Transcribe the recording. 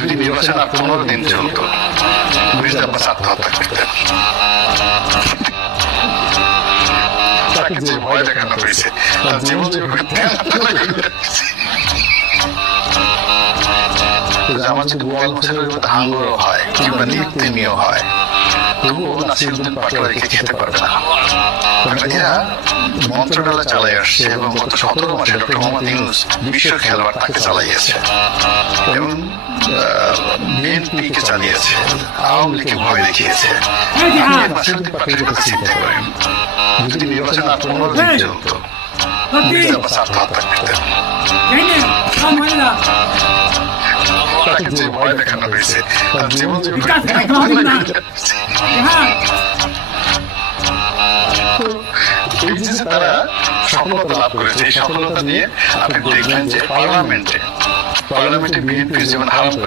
যদি নির্বাচন আর 15 দিন চলত, মির্জা আব্বাস আত্মহত্যা করতেন। তাকে যে ভয় দেখানো হয়েছে, তার জীবন আমার যদি গোয়াল মোছানোর হাঙ্গরও হয় কিংবা নিত্যমিও হয়, তবুও নাসিরুদ্দিন পাটোয়ারিকে খেতে পারবে না। এরা মন্ত্রণালয় চালাই আসছে এবং গত 17 মাসে ডক্টর মোহাম্মদ ইউনূস বিশ্ব খেলোয়াড় তাকে চালাইয়েছে এবং বিএনপিকে চালিয়েছে, আওয়ামী লীগকে ভয় দেখিয়েছে। নাসিরুদ্দিন পাটোয়ারির কথা চিন্তা করেন, যদি নির্বাচন আর 15 দিন চলত, মির্জা আব্বাস আত্মহত্যা করতেন। তাকে যে ভয় দেখানো হয়েছে, তার জীবন তারা সফলতা লাভ করেছে। এই সফলতা নিয়ে আপনি দেখবেন যে পার্লামেন্টে বিএনপির জীবন হারাম